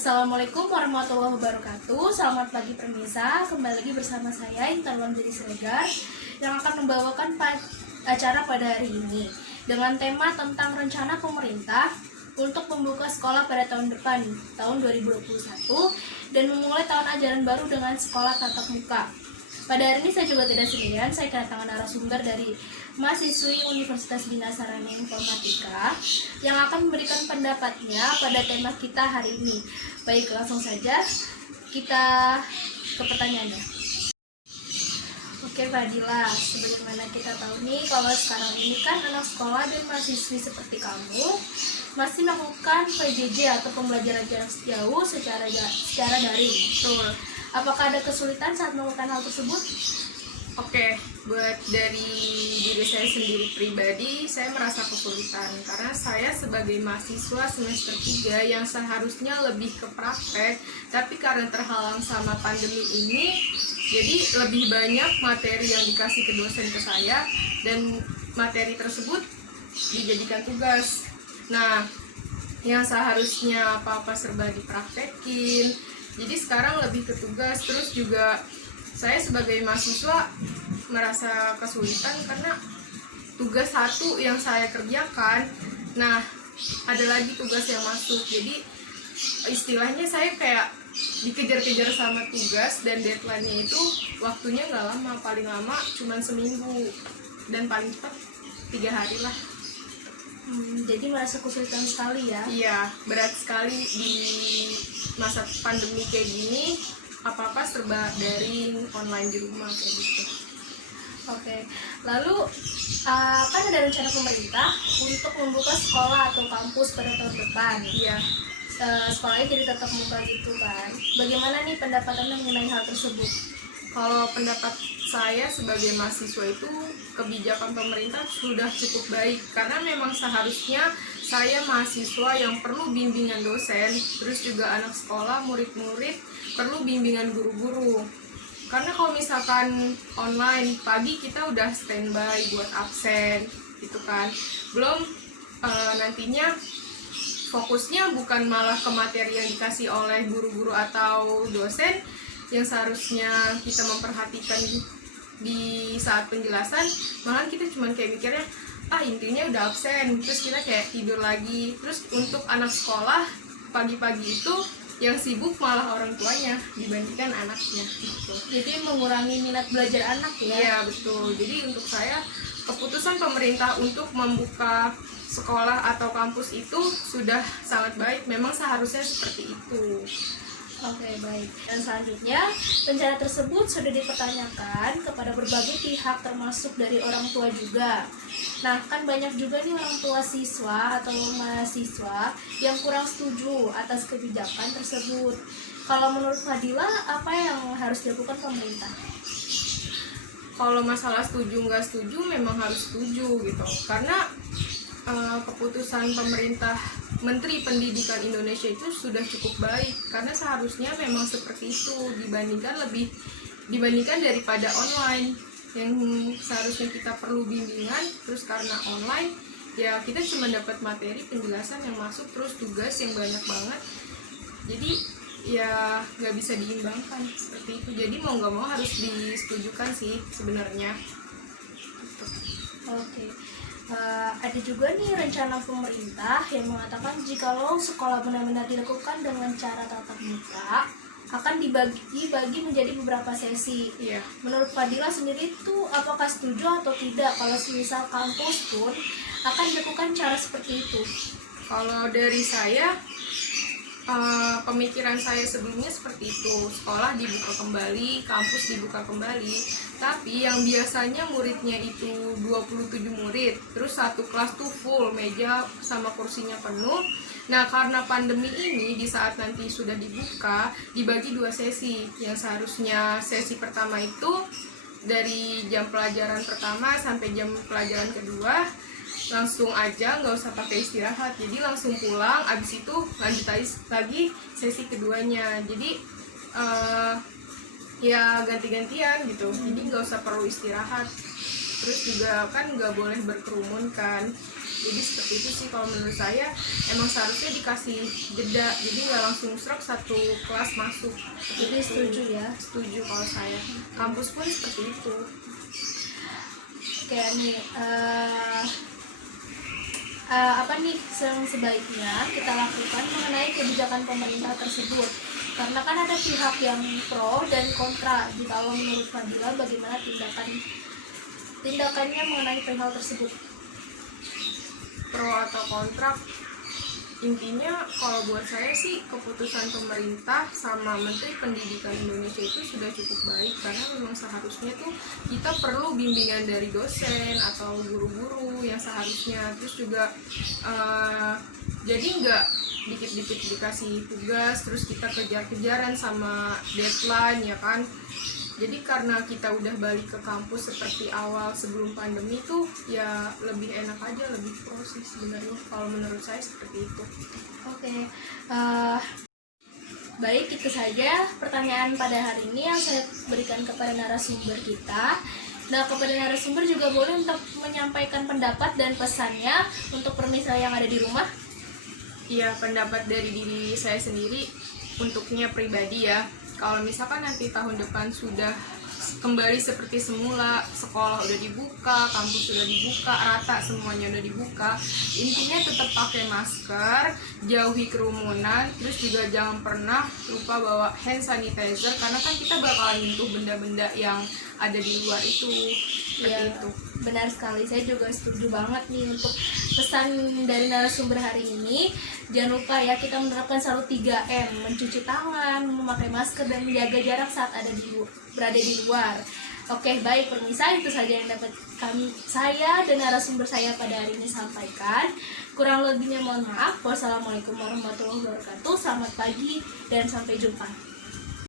Assalamualaikum warahmatullahi wabarakatuh. Selamat pagi pemirsa. Kembali lagi bersama saya Intan Wanjiri Siregar yang akan membawakan acara pada hari ini dengan tema tentang rencana pemerintah untuk membuka sekolah pada tahun depan, tahun 2021, dan memulai tahun ajaran baru dengan sekolah tatap muka. Pada hari ini saya juga tidak sendirian, saya kedatangan narasumber dari mahasiswi Universitas Bina Sarana Informatika yang akan memberikan pendapatnya pada tema kita hari ini. Baik, langsung saja kita ke pertanyaannya. Oke, Fadila, sebagaimana kita tahu nih, kalau sekarang ini kan anak sekolah dan mahasiswi seperti kamu masih melakukan PJJ atau pembelajaran jarak jauh secara daring. Betul. Apakah ada kesulitan saat melakukan hal tersebut? Oke, buat dari diri saya sendiri pribadi, saya merasa kesulitan karena saya sebagai mahasiswa semester 3 yang seharusnya lebih ke praktek, tapi karena terhalang sama pandemi ini, jadi lebih banyak materi yang dikasih ke dosen ke saya dan materi tersebut dijadikan tugas. Nah, yang seharusnya apa-apa serba dipraktekin, jadi sekarang lebih ke tugas. Terus juga saya sebagai mahasiswa merasa kesulitan karena tugas satu yang saya kerjakan, nah ada lagi tugas yang masuk. Jadi istilahnya saya kayak dikejar-kejar sama tugas dan deadline-nya itu waktunya nggak lama, paling lama cuma seminggu dan paling cepat 3 hari lah. Jadi merasa kesulitan sekali ya? Iya, berat sekali di masa pandemi kayak gini, apa-apa serba daring, online di rumah kayak gitu. Oke, lalu kan ada rencana pemerintah untuk membuka sekolah atau kampus pada tahun depan. Iya. Sekolahnya jadi tatap muka gitu kan. Bagaimana nih pendapatnya mengenai hal tersebut? Kalau pendapat saya sebagai mahasiswa itu kebijakan pemerintah sudah cukup baik karena memang seharusnya saya mahasiswa yang perlu bimbingan dosen, terus juga anak sekolah, murid-murid perlu bimbingan guru-guru. Karena kalau misalkan online, pagi kita udah standby buat absen gitu kan. Belum nantinya fokusnya bukan malah ke materi yang dikasih oleh guru-guru atau dosen yang seharusnya kita memperhatikan di saat penjelasan, malah kita cuma kayak mikirnya intinya udah absen, terus kita kayak tidur lagi. Terus untuk anak sekolah pagi-pagi itu yang sibuk malah orang tuanya dibandingkan anaknya gitu. Jadi mengurangi minat belajar anak ya? Iya betul. Jadi untuk saya keputusan pemerintah untuk membuka sekolah atau kampus itu sudah sangat baik, memang seharusnya seperti itu. Oke, baik. Dan selanjutnya, rencana tersebut sudah dipertanyakan kepada berbagai pihak termasuk dari orang tua juga. Nah, kan banyak juga nih orang tua siswa atau mahasiswa yang kurang setuju atas kebijakan tersebut. Kalau menurut Fadila, apa yang harus dilakukan pemerintah? Kalau masalah setuju nggak setuju memang harus setuju gitu. Karena keputusan pemerintah Menteri Pendidikan Indonesia itu sudah cukup baik karena seharusnya memang seperti itu dibandingkan daripada online yang seharusnya kita perlu bimbingan, terus karena online ya kita cuma dapat materi penjelasan yang masuk terus tugas yang banyak banget, jadi ya nggak bisa diimbangkan seperti itu. Jadi mau nggak mau harus disetujukan sih sebenarnya. Oke. Ada juga nih rencana pemerintah yang mengatakan jikalau sekolah benar-benar dilakukan dengan cara tatap muka akan dibagi menjadi beberapa sesi. Iya. Menurut Fadila sendiri itu apakah setuju atau tidak kalau misal kampus pun akan dilakukan cara seperti itu? Kalau dari saya, pemikiran saya sebelumnya seperti itu, sekolah dibuka kembali, kampus dibuka kembali, tapi yang biasanya muridnya itu 27 murid, terus satu kelas tuh full, meja sama kursinya penuh. Nah, karena pandemi ini di saat nanti sudah dibuka, dibagi 2 sesi, yang seharusnya sesi pertama itu dari jam pelajaran pertama sampai jam pelajaran kedua, langsung aja nggak usah pakai istirahat, jadi langsung pulang, abis itu lanjut lagi sesi keduanya. Jadi ya ganti-gantian gitu, jadi nggak usah perlu istirahat. Terus juga kan nggak boleh berkerumun kan, Jadi seperti itu sih kalau menurut saya, emang seharusnya dikasih jeda, jadi nggak langsung serak satu kelas masuk. Jadi setuju ya. Setuju kalau saya. Kampus pun seperti itu. Kayak nih apa nih yang sebaiknya kita lakukan mengenai kebijakan pemerintah tersebut, karena kan ada pihak yang pro dan kontra. Kalau menurut Fadila bagaimana tindakannya mengenai hal tersebut? Pro atau kontra, intinya kalau buat saya sih keputusan pemerintah sama Menteri Pendidikan Indonesia itu sudah cukup baik, karena memang seharusnya tuh kita perlu bimbingan dari dosen atau guru-guru yang seharusnya, terus juga jadi nggak dikit-dikit dikasih tugas terus kita kejar-kejaran sama deadline ya kan. Jadi karena kita udah balik ke kampus seperti awal sebelum pandemi tuh ya lebih enak aja, lebih pro sih sebenarnya kalau menurut saya seperti itu. Oke, baik, itu saja pertanyaan pada hari ini yang saya berikan kepada narasumber kita. Nah, kepada narasumber juga boleh untuk menyampaikan pendapat dan pesannya untuk permisal yang ada di rumah. Iya, pendapat dari diri saya sendiri untuknya pribadi ya. Kalau misalkan nanti tahun depan sudah kembali seperti semula, sekolah udah dibuka, kampus sudah dibuka, rata semuanya udah dibuka, intinya tetap pakai masker, jauhi kerumunan, terus juga jangan pernah lupa bawa hand sanitizer, karena kan kita bakalan nyentuh benda-benda yang ada di luar itu. Ya, itu benar sekali. Saya juga setuju banget nih untuk pesan dari narasumber hari ini. Jangan lupa ya, kita menerapkan selalu 3M, mencuci tangan, memakai masker, dan menjaga jarak saat berada di luar. Oke, baik permisa, itu saja yang dapat saya dan narasumber saya pada hari ini sampaikan. Kurang lebihnya mohon maaf. Wassalamualaikum warahmatullahi wabarakatuh. Selamat pagi dan sampai jumpa.